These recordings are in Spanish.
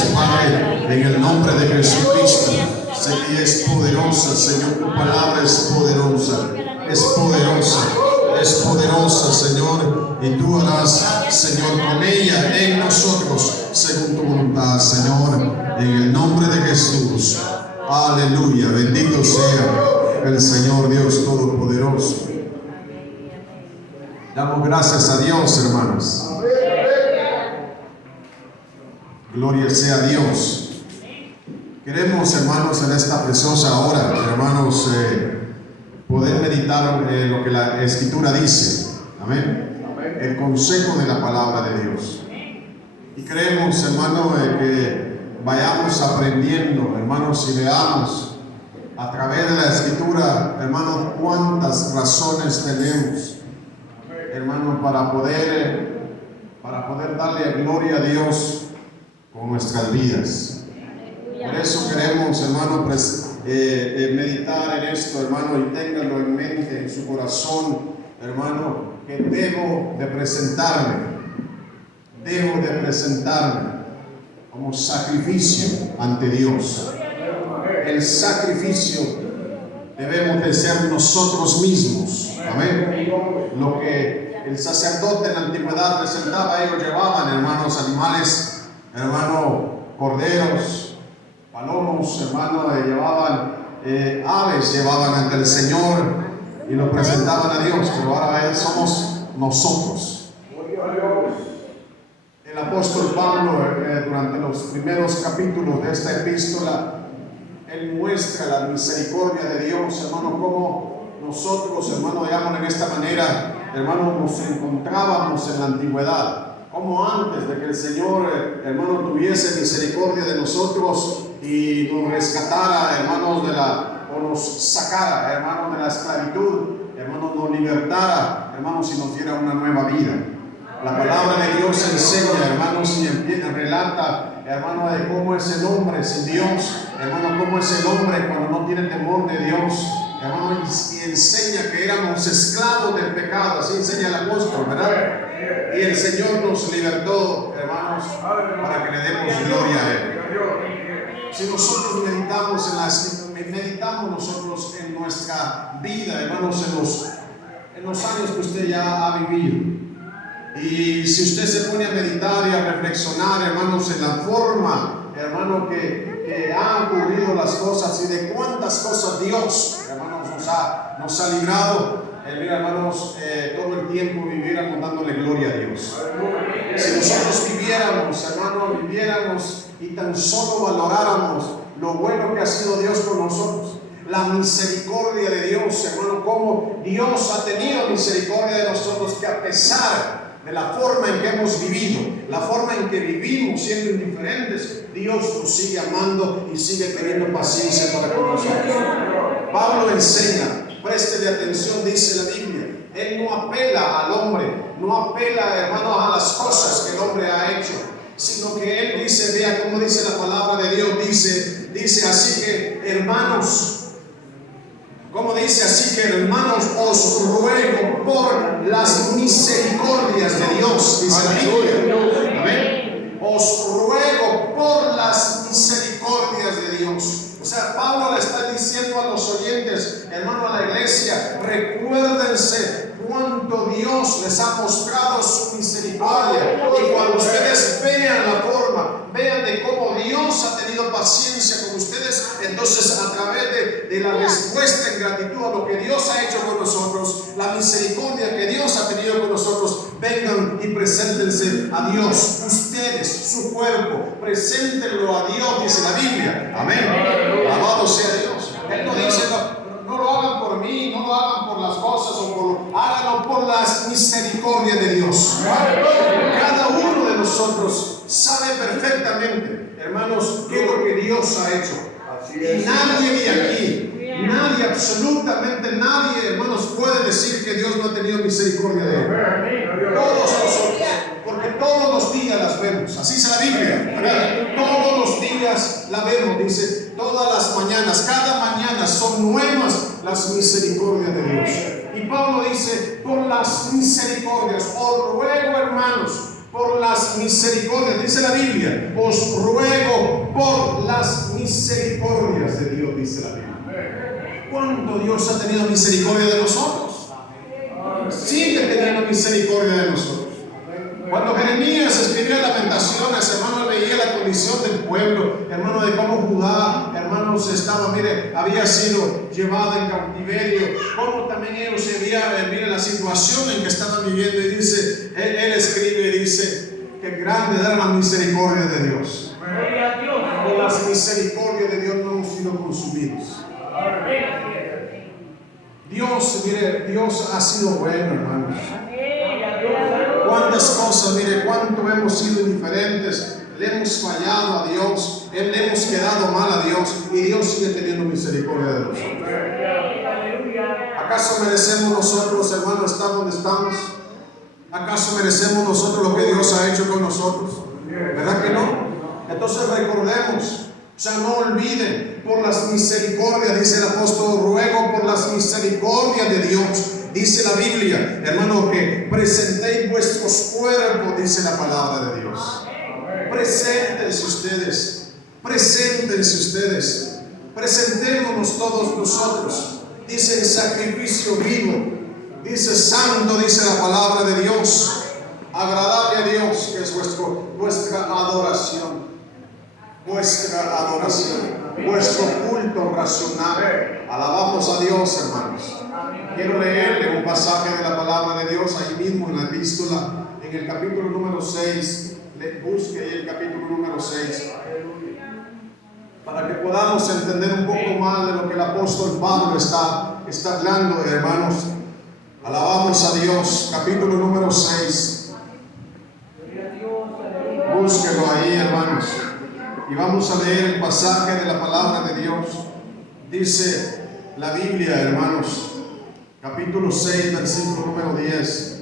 gracias, Padre, en el nombre de Jesucristo. Sé que es poderosa, Señor, tu palabra es poderosa, es poderosa, Señor, y tú harás, Señor, con ella en nosotros, según tu voluntad, Señor, en el nombre de Jesús. Aleluya, bendito sea el Señor Dios Todopoderoso. Damos gracias a Dios, hermanos. Gloria sea a Dios. Queremos, hermanos, en esta preciosa hora, hermanos, poder meditar lo que la Escritura dice. Amén. El consejo de la palabra de Dios. Y creemos, hermano, que vayamos aprendiendo, hermanos, y veamos a través de la Escritura, hermanos, cuántas razones tenemos, hermano, para poder darle gloria a Dios con nuestras vidas. Por eso queremos, hermano, meditar en esto, hermano, y ténganlo en mente, en su corazón, hermano, que debo de presentarme como sacrificio ante Dios. El sacrificio debemos de ser nosotros mismos. Amén. Lo que el sacerdote en la antigüedad presentaba, ellos llevaban, hermanos, animales, hermano, corderos, palomos, hermano, llevaban aves, llevaban ante el Señor y lo presentaban a Dios, pero ahora somos nosotros. El apóstol Pablo, durante los primeros capítulos de esta epístola, él muestra la misericordia de Dios, hermano, como nosotros, hermano, digamos en esta manera, hermano, nos encontrábamos en la antigüedad. Como antes de que el Señor, hermano, tuviese misericordia de nosotros y nos rescatara, hermanos, o nos sacara, hermanos, de la esclavitud, hermanos, nos libertara, hermanos, y nos diera una nueva vida. La palabra de Dios enseña, hermanos, y relata, hermano, de cómo es el hombre sin Dios, hermano, cómo es el hombre cuando no tiene temor de Dios, hermano, y enseña que éramos esclavos del pecado, así enseña el apóstol, ¿verdad? Y el Señor nos libertó, hermanos, para que le demos gloria a Él. Si nosotros meditamos nosotros en nuestra vida, hermanos, en los años que usted ya ha vivido, y si usted se pone a meditar y a reflexionar, hermanos, en la forma, hermano, que han ocurrido las cosas y de cuántas cosas Dios, hermanos, nos ha librado, mira, hermanos, todo el tiempo viviéramos dándole gloria a Dios. Si nosotros viviéramos y tan solo valoráramos lo bueno que ha sido Dios con nosotros, la misericordia de Dios, hermano, como Dios ha tenido misericordia de nosotros, que a pesar de la forma en que hemos vivido, la forma en que vivimos siendo indiferentes, Dios nos sigue amando y sigue teniendo paciencia para con nosotros. Pablo enseña, préstele atención, dice la Biblia, él no apela al hombre, no apela, hermanos, a las cosas que el hombre ha hecho, sino que él dice, vea cómo dice la palabra de Dios, dice así que, hermanos, como dice, así que, hermanos, os ruego por las misericordias de Dios, dice la Biblia. Amén. Os ruego por las misericordias de Dios. O sea, Pablo le está diciendo a los oyentes, hermano, a la iglesia, recuérdense cuánto Dios les ha mostrado su misericordia. Y cuando ustedes vean la forma, vean de cómo Dios ha tenido paciencia con ustedes, entonces a través de la respuesta en gratitud a lo que Dios ha hecho con nosotros, la misericordia que Dios ha tenido con nosotros, vengan y preséntense a Dios. Ustedes, su cuerpo, preséntenlo a Dios, dice la Biblia. Amén. Alabado sea Dios. Él no dice, no lo hagan por mí, no lo hagan por las cosas, háganlo por las misericordias de Dios. Cada uno de nosotros sabe perfectamente, hermanos, qué es lo que Dios ha hecho. Y nadie de aquí, nadie, absolutamente nadie, hermanos, puede decir que Dios no ha tenido misericordia de él. Todos nosotros, porque todos los días las vemos. Así dice la Biblia, ¿verdad? Todos los días la vemos, dice, todas las mañanas, cada mañana son nuevas las misericordias de Dios. Y Pablo dice, por las misericordias, os ruego, hermanos, por las misericordias, dice la Biblia, os ruego misericordias de Dios, dice la Biblia. ¿Cuánto Dios ha tenido misericordia de nosotros? Sigue teniendo misericordia de nosotros. Cuando Jeremías escribía Lamentaciones, hermano, veía la condición del pueblo, hermano, de cómo Judá, hermanos, estaba, mire, había sido llevado en cautiverio, cómo también ellos se veían, mire, la situación en que estaban viviendo, y dice, él escribe y dice que grande era la misericordia de Dios. Por las misericordias de Dios no hemos sido consumidos. Dios, mire, Dios ha sido bueno, hermanos. Cuántas cosas, mire, cuánto hemos sido indiferentes, le hemos fallado a Dios, le hemos quedado mal a Dios, y Dios sigue teniendo misericordia de nosotros. ¿Acaso merecemos nosotros, hermanos, estar donde estamos? ¿Acaso merecemos nosotros lo que Dios ha hecho con nosotros? ¿Verdad que no? Entonces recordemos, o sea, no olviden, por las misericordias, dice el apóstol, ruego por las misericordias de Dios. Dice la Biblia, hermano, que presentéis vuestros cuerpos, dice la palabra de Dios. Preséntense ustedes, presentémonos todos nosotros. Dice en sacrificio vivo, dice santo, dice la palabra de Dios, agradable a Dios, que es vuestra adoración, vuestro culto racional. Alabamos a Dios, hermanos. Quiero leerle un pasaje de la palabra de Dios ahí mismo en la epístola, en el capítulo número 6. Busque ahí el capítulo número 6, para que podamos entender un poco más de lo que el apóstol Pablo está hablando, hermanos. Alabamos a Dios, capítulo número 6. Búsquelo ahí, hermanos, y vamos a leer el pasaje de la palabra de Dios. Dice la Biblia, hermanos, capítulo 6, versículo número 10.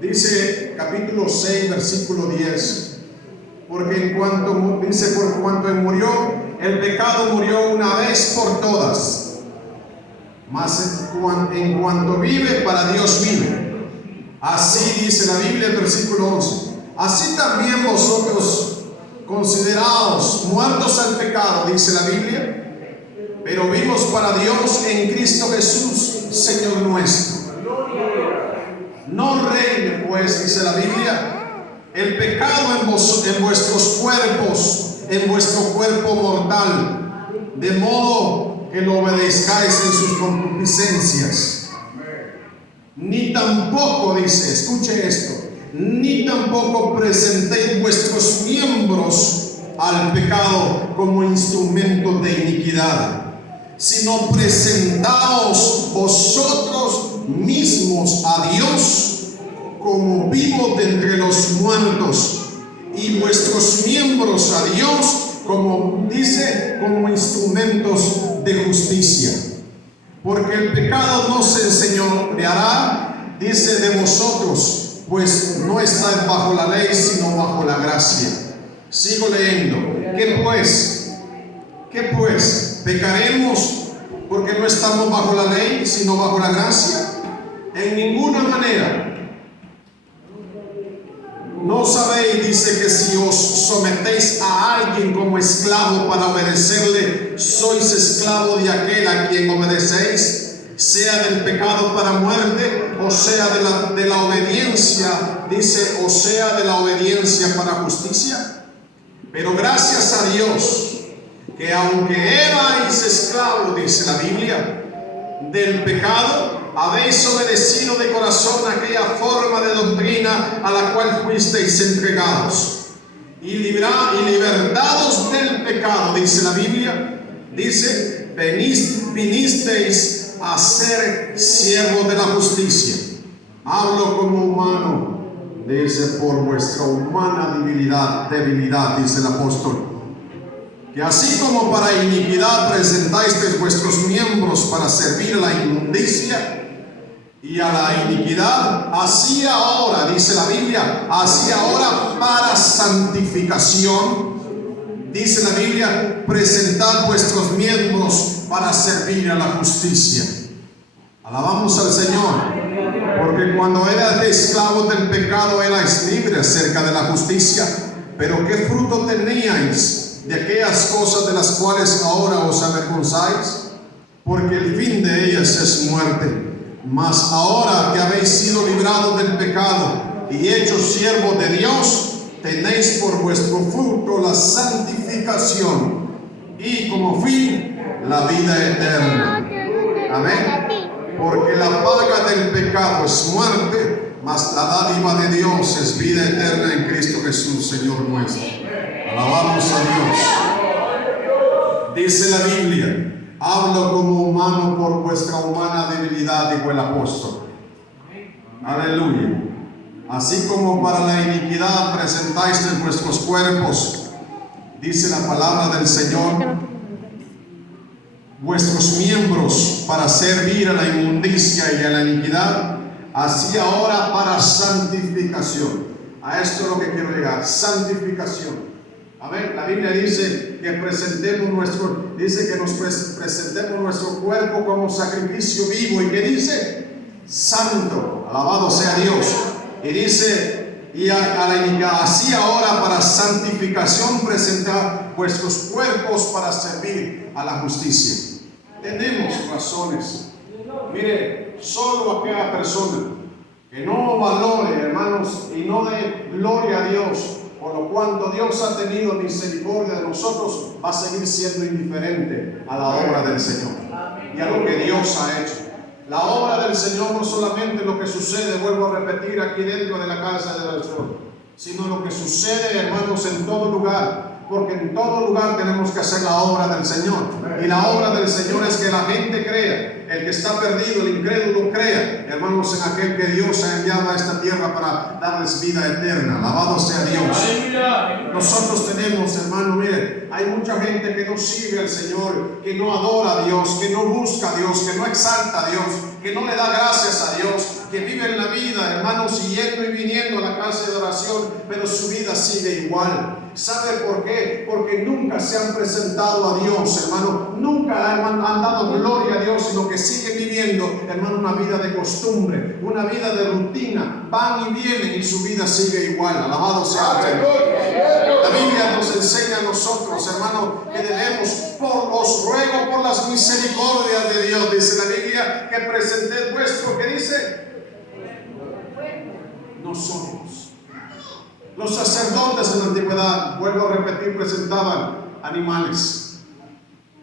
Dice capítulo 6, versículo 10. Porque por cuanto murió, el pecado murió una vez por todas. Mas en cuanto vive, para Dios vive. Así dice la Biblia, el versículo 11. Así también vosotros, considerados muertos al pecado, dice la Biblia, pero vivos para Dios en Cristo Jesús, Señor nuestro. No reine, pues, dice la Biblia, el pecado en vuestros cuerpos, en vuestro cuerpo mortal, de modo que lo obedezcáis en sus concupiscencias. Ni tampoco, dice, escuche esto, ni tampoco presentéis vuestros miembros al pecado como instrumentos de iniquidad, sino presentaos vosotros mismos a Dios como vivos de entre los muertos, y vuestros miembros a Dios, como dice, como instrumentos de justicia. Porque el pecado no se enseñoreará, dice, de vosotros, pues no estáis bajo la ley, sino bajo la gracia. Sigo leyendo. ¿Qué pues? ¿Pecaremos porque no estamos bajo la ley, sino bajo la gracia? En ninguna manera. ¿No sabéis, dice, que si os sometéis a alguien como esclavo para obedecerle, sois esclavo de aquel a quien obedecéis, sea del pecado para muerte, o sea de la obediencia, dice, o sea de la obediencia para justicia? Pero gracias a Dios, que aunque erais esclavos, dice la Biblia, del pecado, habéis obedecido de corazón aquella forma de doctrina a la cual fuisteis entregados, y libertados del pecado, dice la Biblia, dice, vinisteis a ser siervos de la justicia. Hablo como humano, dice, por vuestra humana debilidad, dice el apóstol, que así como para iniquidad presentáis vuestros miembros para servir a la inmundicia y a la iniquidad, así ahora, dice la Biblia, así ahora para santificación, dice la Biblia, presentad vuestros miembros para servir a la justicia. Alabamos al Señor, porque cuando eras esclavos del pecado erais libres acerca de la justicia. Pero ¿qué fruto teníais? de aquellas cosas de las cuales ahora os avergonzáis? Porque el fin de ellas es muerte. Mas ahora que habéis sido librados del pecado y hechos siervos de Dios, tenéis por vuestro fruto la santificación y como fin la vida eterna. Amén. Porque la paga del pecado es muerte, mas la dádiva de Dios es vida eterna en Cristo Jesús, Señor nuestro. Alabamos a Dios. Dice la Biblia: hablo como humano por vuestra humana debilidad, dijo el apóstol. Aleluya. Así como para la iniquidad presentáis en vuestros cuerpos, dice la palabra del Señor, vuestros miembros para servir a la inmundicia y a la iniquidad, así ahora para santificación. A esto es lo que quiero llegar, santificación. Amén. La Biblia dice que nos presentemos nuestro cuerpo como sacrificio vivo. ¿Y qué dice? Santo. Alabado sea Dios. Y dice, y a la iniquidad, así ahora para santificación presentar vuestros cuerpos para servir a la justicia. Tenemos razones. Mire, solo aquella persona que no valore, hermanos, y no dé gloria a Dios, por lo cuanto Dios ha tenido misericordia de nosotros, va a seguir siendo indiferente a la obra del Señor y a lo que Dios ha hecho. La obra del Señor no solamente lo que sucede, vuelvo a repetir, aquí dentro de la casa de oración, sino lo que sucede, hermanos, en todo lugar. Porque en todo lugar tenemos que hacer la obra del Señor. Y la obra del Señor es que la gente crea. El que está perdido, el incrédulo, crea, hermanos, en aquel que Dios ha enviado a esta tierra para darles vida eterna. Alabado sea Dios. Nosotros tenemos, hermano, mire, hay mucha gente que no sirve al Señor, que no adora a Dios, que no busca a Dios, que no exalta a Dios, que no le da gracias a Dios, que vive en la vida, hermanos, yendo y viniendo a la casa de oración, pero su vida sigue igual. ¿Sabe por qué? Porque nunca se han presentado a Dios, hermano, nunca han dado gloria a Dios, sino que siguen viviendo, hermano, una vida de costumbre, una vida de rutina, van y vienen y su vida sigue igual. Alabado sea el Señor. La Biblia nos enseña a nosotros, hermano, que debemos, os ruego por las misericordias de Dios, dice la Biblia, que presentéis vuestro, ¿qué dice? Nosotros. Los sacerdotes en la antigüedad, vuelvo a repetir, presentaban animales.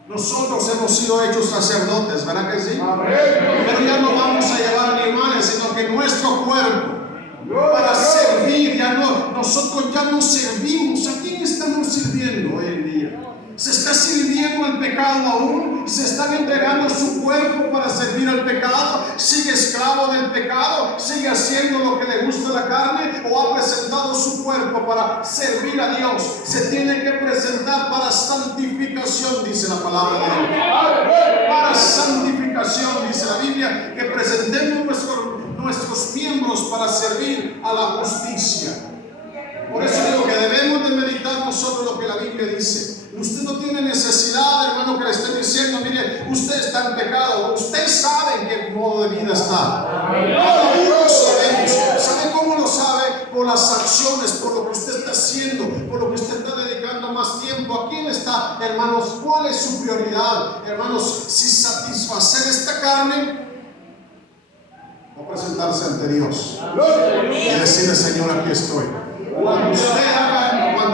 Nosotros hemos sido hechos sacerdotes, ¿verdad que sí? Pero ya no vamos a llevar animales, sino que nuestro cuerpo para servir, nosotros ya no servimos. ¿A quién estamos sirviendo hoy en día? ¿Se está sirviendo al pecado aún? ¿Se están entregando su cuerpo para servir al pecado? ¿Sigue esclavo del pecado? ¿Sigue haciendo lo que le gusta a la carne? ¿O ha presentado su cuerpo para servir a Dios? Se tiene que presentar para santificación, dice la palabra de Dios. Para santificación, dice la Biblia, que presentemos nuestros miembros para servir a la justicia. Por eso digo que debemos de meditar nosotros lo que la Biblia dice. Usted no tiene necesidad, hermano, que le esté diciendo, mire, usted está en pecado. Usted sabe en qué modo de vida está. Cada uno sabemos. ¿Sabe cómo lo sabe? Por las acciones, por lo que usted está haciendo, por lo que usted está dedicando más tiempo. ¿A quién está, hermanos? ¿Cuál es su prioridad? Hermanos, si satisfacer esta carne o presentarse ante Dios y decirle, Señor, aquí estoy. Cuando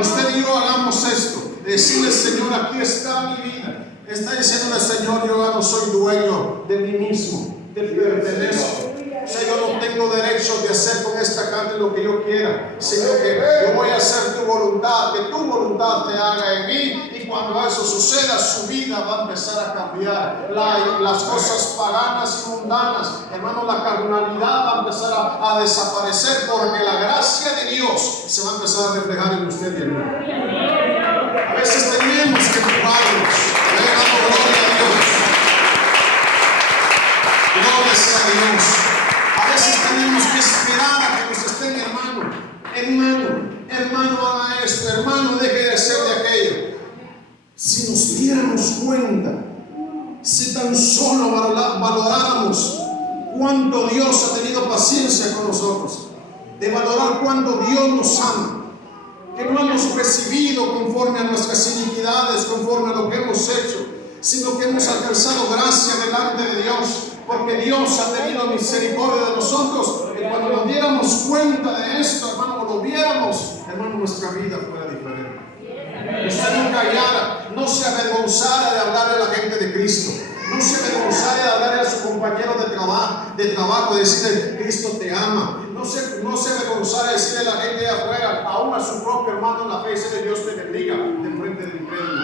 usted y yo hagamos esto, decirle, Señor, aquí está mi vida, está diciéndole, Señor, yo ya no soy dueño de mí mismo, te pertenezco. O sea, yo no tengo derecho de hacer con esta carne lo que yo quiera, sino que yo voy a hacer tu voluntad, que tu voluntad te haga en mí. Y cuando eso suceda, su vida va a empezar a cambiar. Las cosas paganas y mundanas, hermano, la carnalidad va a empezar a desaparecer, porque la gracia de Dios se va a empezar a reflejar en usted y en mí. A veces tenemos que empujarnos. Le damos gloria a Dios. Gloria sea a Dios. A veces tenemos que esperar a que nos estén, hermano, haga esto, hermano, deje de hacer de aquello. Si nos diéramos cuenta, si tan solo valoráramos cuánto Dios ha tenido paciencia con nosotros, de valorar cuánto Dios nos ama, que no hemos recibido conforme a nuestras iniquidades, conforme a lo que hemos hecho, sino que hemos alcanzado gracia delante de Dios, porque Dios ha tenido misericordia de nosotros, que cuando nos diéramos cuenta de esto, hermano, lo viéramos, hermano, nuestra vida fuera diferente. Usted no callara, no se avergonzara de hablarle a la gente de Cristo, no se avergonzara de hablarle a su compañero de trabajo, de decirle, Cristo te ama. No se avergonzara de decirle a la gente de afuera, aún a su propio hermano en la fe, decirle, Dios te bendiga, de frente del incrédulo.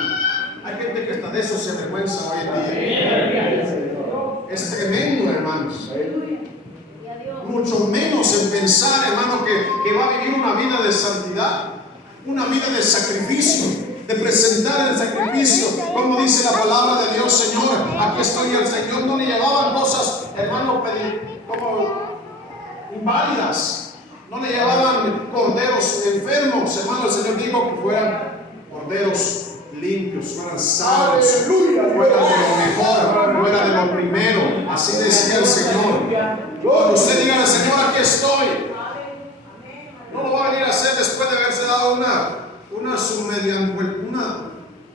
Hay gente que hasta de eso se avergüenza hoy en día. Es tremendo, hermanos. Mucho menos en pensar, hermano, que va a vivir una vida de santidad, una vida de sacrificio, de presentar el sacrificio, como dice la palabra de Dios. Señor, aquí estoy. Al Señor no le llevaban cosas, hermano, como inválidas, no le llevaban corderos enfermos, hermano. El Señor dijo que fueran corderos limpios, fueran sanos, fuera de lo mejor, fuera de lo primero. Así decía el Señor. Cuando usted diga al Señor, aquí estoy, no lo va a venir a hacer después de haberse dado una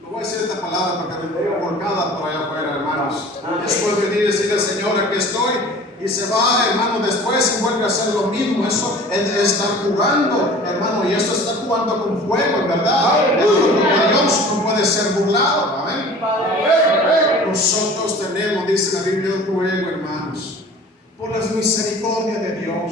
no voy a decir esta palabra porque me voy volcada por allá afuera, hermanos. Después de venir y decirle al Señor, aquí estoy, y se va, hermano, después y vuelve a hacer lo mismo. Eso es estar jugando, hermano, y esto está jugando con fuego, en verdad. Dios no puede ser burlado, amén. Nosotros tenemos, dice la Biblia, un juego, hermanos, por las misericordias de Dios,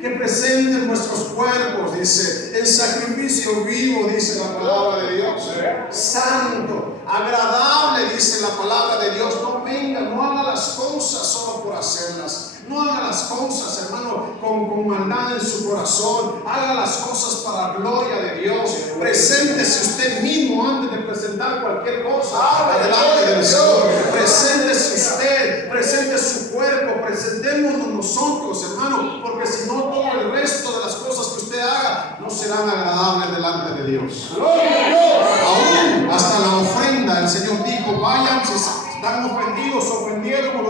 que presenten nuestros cuerpos, dice, en sacrificio vivo, dice la palabra de Dios, santo, agradable, dice la palabra de Dios. No venga, no haga las cosas solo por hacerlas. No haga las cosas, hermano, con maldad en su corazón. Haga las cosas para la gloria de Dios. Preséntese usted mismo antes de presentar cualquier cosa delante del Señor. Preséntese usted, presente su cuerpo, presentémonos nosotros, hermano, porque si no, todo el resto de las cosas que usted haga no serán agradables delante de Dios. Aún hasta la ofrenda, el Señor dijo, vayan, si están ofendidos, ofendieron,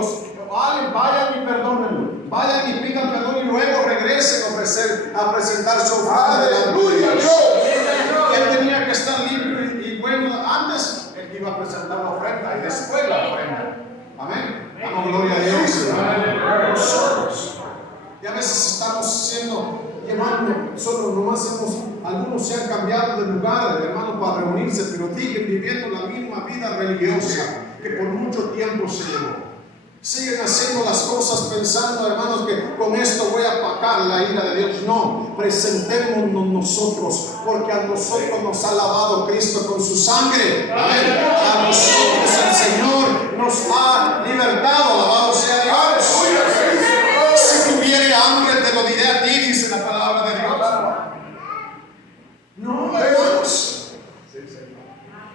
vayan y perdónenlo, vayan y pidan perdón y luego regresen a presentar su ofrenda delante de Dios. Él tenía que estar limpio y bueno antes. Él iba a presentar la ofrenda y después la ofrenda. Amén. Damos gloria a Dios. Nosotros, y a veces estamos llevando, solo nomás algunos se han cambiado de lugar, hermano, para reunirse, pero siguen viviendo la misma vida religiosa que por mucho tiempo se llevó. Siguen haciendo las cosas pensando, hermanos, que con esto voy a aplacar la ira de Dios. No, presentémonos nosotros, porque a nosotros nos ha lavado Cristo con su sangre. Amén. A nosotros el Señor nos ha libertado, alabado sea Dios. Si tuviere hambre te lo diré a ti, dice la palabra de Dios. No, hermanos.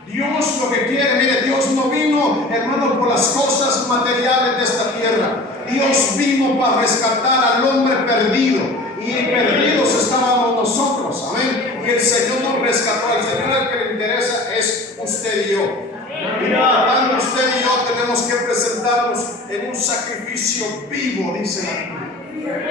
Dios lo que quiere, mire, Dios no vino, hermano, por las cosas materiales de esta tierra. Dios vino para rescatar al hombre perdido, y perdidos estábamos nosotros, amén. Y el Señor nos rescató. El Señor al que le interesa es usted y yo. Y por lo tanto, usted y yo tenemos que presentarnos en un sacrificio vivo, dice la Biblia.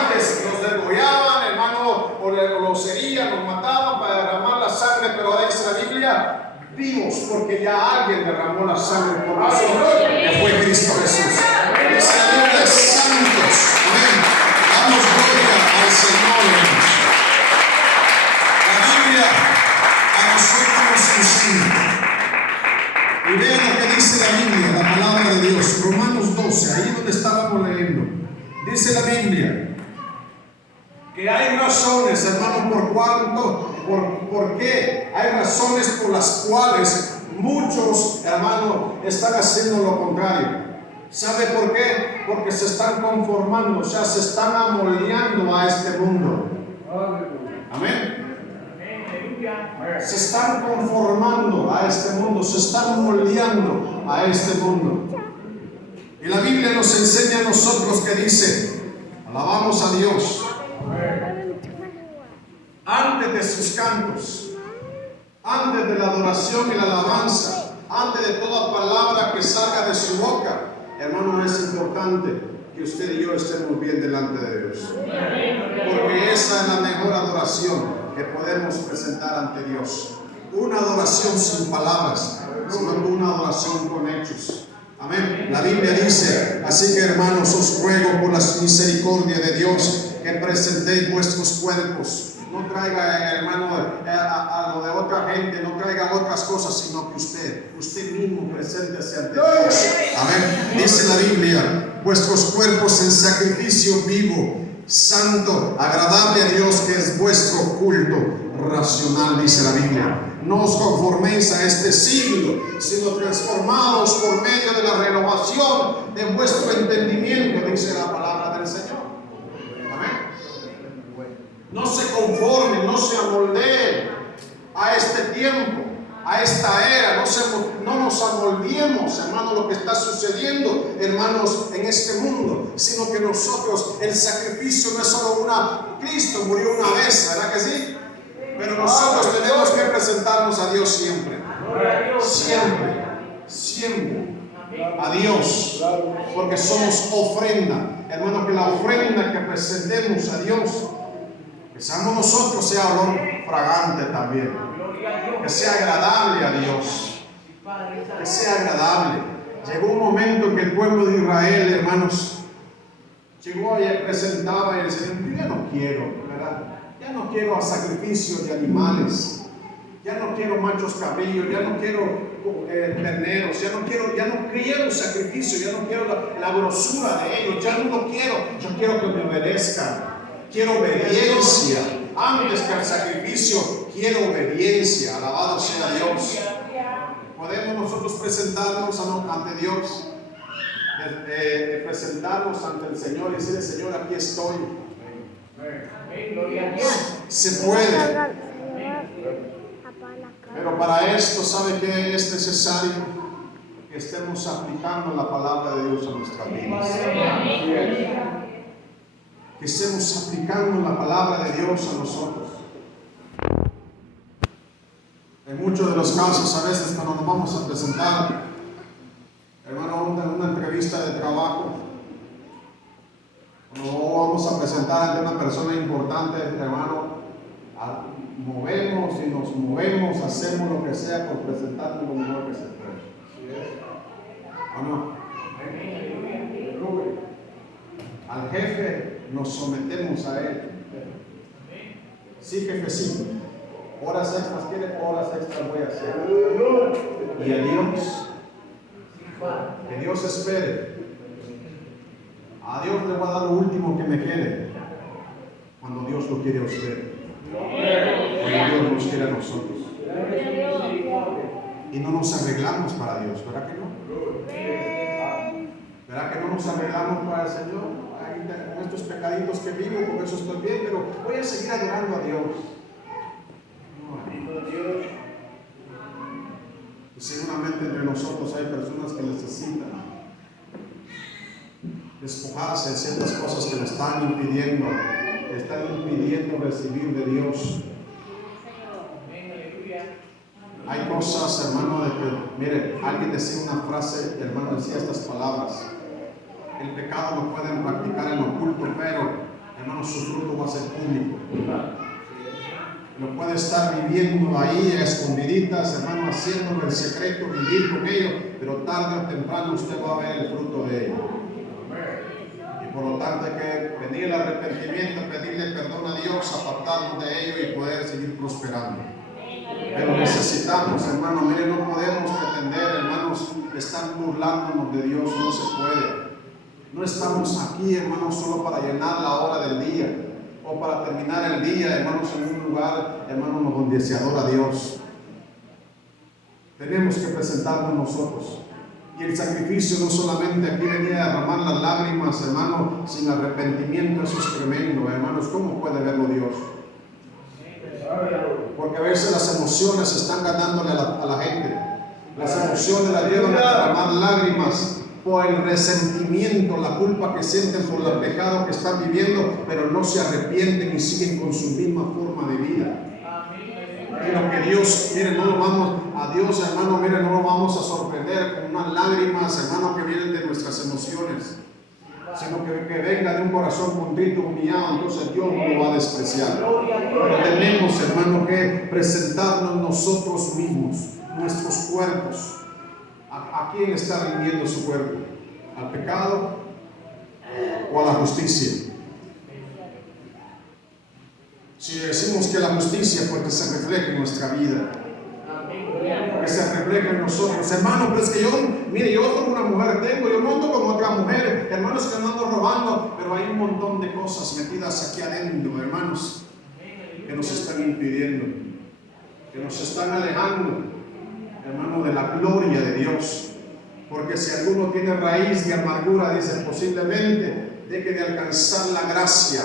Antes nos degollaban, hermano, o los herían, nos mataban para derramar la sangre, pero ahora dice la Biblia, vivos, porque ya alguien derramó la sangre por nosotros, que fue Cristo Jesús. Dice la Biblia, santos, amén. Damos gloria al Señor, hermanos. La Biblia a nosotros nos enseña. Y vean lo que dice la Biblia, la palabra de Dios, Romanos 12, ahí donde estábamos leyendo. Dice la Biblia que hay razones, hermano, por qué hay razones por las cuales muchos, hermano, están haciendo lo contrario. ¿Sabe por qué? Porque se están conformando, o sea, se están amoldeando a este mundo. Amén. Se están conformando a este mundo, se están moldeando a este mundo. Y la Biblia nos enseña a nosotros que dice, alabamos a Dios. Antes de sus cantos, antes de la adoración y la alabanza, antes de toda palabra que salga de su boca, hermano, es importante que usted y yo estemos bien delante de Dios, porque esa es la mejor adoración que podemos presentar ante Dios. una adoración sin palabras, sino una adoración con hechos. Amén. La Biblia dice, así que hermanos, os ruego por la misericordia de Dios que presentéis vuestros cuerpos. No traiga, hermano, a lo de otra gente, no traiga otras cosas, sino que usted mismo preséntese ante Dios. Amén. Dice la Biblia, vuestros cuerpos en sacrificio vivo, santo, agradable a Dios, que es vuestro culto racional, dice la Biblia. No os conforméis a este siglo, sino transformados por medio de la renovación de vuestro entendimiento, dice la palabra del Señor. Amén. No se conformen, no se amoldeen a este tiempo, a esta era. No nos amoldemos, hermanos, lo que está sucediendo, hermanos, en este mundo, sino que nosotros, el sacrificio no es solo una. Cristo murió una vez, ¿verdad que sí? Pero nosotros tenemos que presentarnos a Dios siempre. Siempre a Dios, porque somos ofrenda. Hermano, que la ofrenda que presentemos a Dios, que seamos nosotros, sea olor fragante también, que sea agradable a Dios, que sea agradable. Llegó un momento en que el pueblo de Israel, hermanos, llegó y presentaba y decía: yo ya no quiero, ¿verdad? Ya no quiero sacrificios de animales, ya no quiero machos cabrillos, ya no quiero terneros, ya no quiero sacrificio, ya no quiero la grosura de ellos, ya no lo quiero, yo quiero que me obedezcan, quiero obediencia, antes que el sacrificio, quiero obediencia, alabado sea Dios. Podemos nosotros presentarnos ante Dios, presentarnos ante el Señor y decirle: Señor, aquí estoy. Se puede, pero para esto, ¿sabe qué es necesario? Que estemos aplicando la palabra de Dios a nuestras vidas, que estemos aplicando la palabra de Dios a nosotros. En muchos de los casos, a veces cuando nos vamos a presentar, hermano, una entrevista de trabajo, no vamos a presentar ante una persona importante, hermano, movemos y nos movemos, hacemos lo que sea por presentarnos lo mejor que se puede. ¿O no? Al jefe nos sometemos a él. Sí, jefe, sí. Horas extras, ¿quiere? Horas extras voy a hacer. Y a Dios, que Dios espere. A Dios le voy a dar lo último que me quede, cuando Dios lo quiere a usted, cuando Dios nos quiere a nosotros. Y no nos arreglamos para Dios, ¿verdad que no? ¿Verdad que no nos arreglamos para el Señor? Ahí, con estos pecaditos que vivo, con eso estoy bien, pero voy a seguir adorando a Dios. Y seguramente entre nosotros hay personas que necesitan despojarse de ciertas cosas que le están impidiendo recibir de Dios. Hay cosas, hermano, de que, mire, alguien decía una frase, hermano, decía estas palabras: el pecado lo pueden practicar en oculto, pero, hermano, su fruto va a ser público. Lo puede estar viviendo ahí a escondiditas, hermano, haciéndolo en secreto, vivir con ellos, pero tarde o temprano usted va a ver el fruto de ello. Por lo tanto, hay que pedir el arrepentimiento, pedirle perdón a Dios, apartarnos de ello y poder seguir prosperando. Pero necesitamos, hermano, mire, no podemos pretender, hermanos, que están burlándonos de Dios, no se puede. No estamos aquí, hermanos, solo para llenar la hora del día o para terminar el día, hermanos, en un lugar, hermanos, donde se adora a Dios. Tenemos que presentarnos nosotros. Y el sacrificio no solamente aquí venía a derramar las lágrimas, hermano, sin arrepentimiento. Eso es tremendo, hermanos. ¿Cómo puede verlo Dios? Porque a veces las emociones están ganándole a la gente. Las emociones la llevan a derramar lágrimas por el resentimiento, la culpa que sienten por el pecado que están viviendo, pero no se arrepienten y siguen con su misma forma de vida. Y lo que Dios, mire, no lo vamos a Dios, hermano, mire, no lo vamos a sorprender con unas lágrimas, hermano, que vienen de nuestras emociones. sino que venga de un corazón contrito, humillado, entonces Dios no lo va a despreciar. Pero tenemos, hermano, que presentarnos nosotros mismos, nuestros cuerpos. ¿A quién está rindiendo su cuerpo? ¿Al pecado o a la justicia? Si decimos que la justicia, pues que se refleje en nuestra vida, que se refleje en nosotros, hermano, pero es que yo con una mujer yo monto con otra mujer, hermanos, que no ando robando, pero hay un montón de cosas metidas aquí adentro, hermanos, que nos están impidiendo, que nos están alejando, hermano, de la gloria de Dios. Porque si alguno tiene raíz de amargura, dice, posiblemente deje de alcanzar la gracia,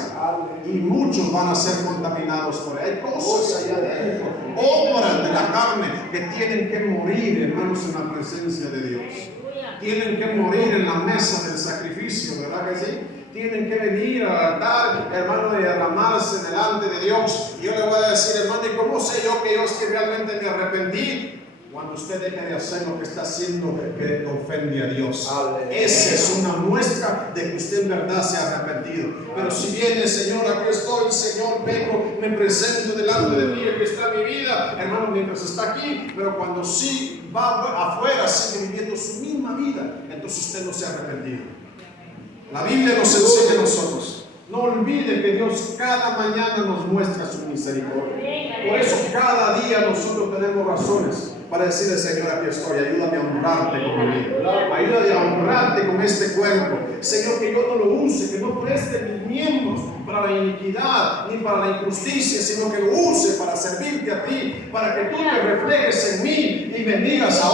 y muchos van a ser contaminados por ahí. Hay cosas allá adentro, obras de la carne, que tienen que morir, hermanos, en la presencia de Dios. Tienen que morir en la mesa del sacrificio, ¿verdad que sí? Tienen que venir al altar, hermano, y derramarse delante de Dios. Y yo le voy a decir, hermano, ¿y cómo sé yo que realmente me arrepentí? Cuando usted deje de hacer lo que está haciendo que ofende a Dios. Esa es una muestra de que usted en verdad se ha arrepentido. Pero si viene, Señor, aquí estoy, Señor, vengo, me presento delante de ti, aquí está mi vida, hermano, mientras está aquí, pero cuando sí va afuera, sigue viviendo su misma vida, entonces usted no se ha arrepentido. La Biblia nos enseña a nosotros. No olvide que Dios cada mañana nos muestra su misericordia. Por eso cada día nosotros tenemos razones para decirle, Señor, aquí estoy, ayúdame a honrarte con mi vida, ayúdame a honrarte con este cuerpo, Señor, que yo no lo use, que no preste mis miembros para la iniquidad ni para la injusticia, sino que lo use para servirte a ti, para que tú te reflejes en mí y bendigas a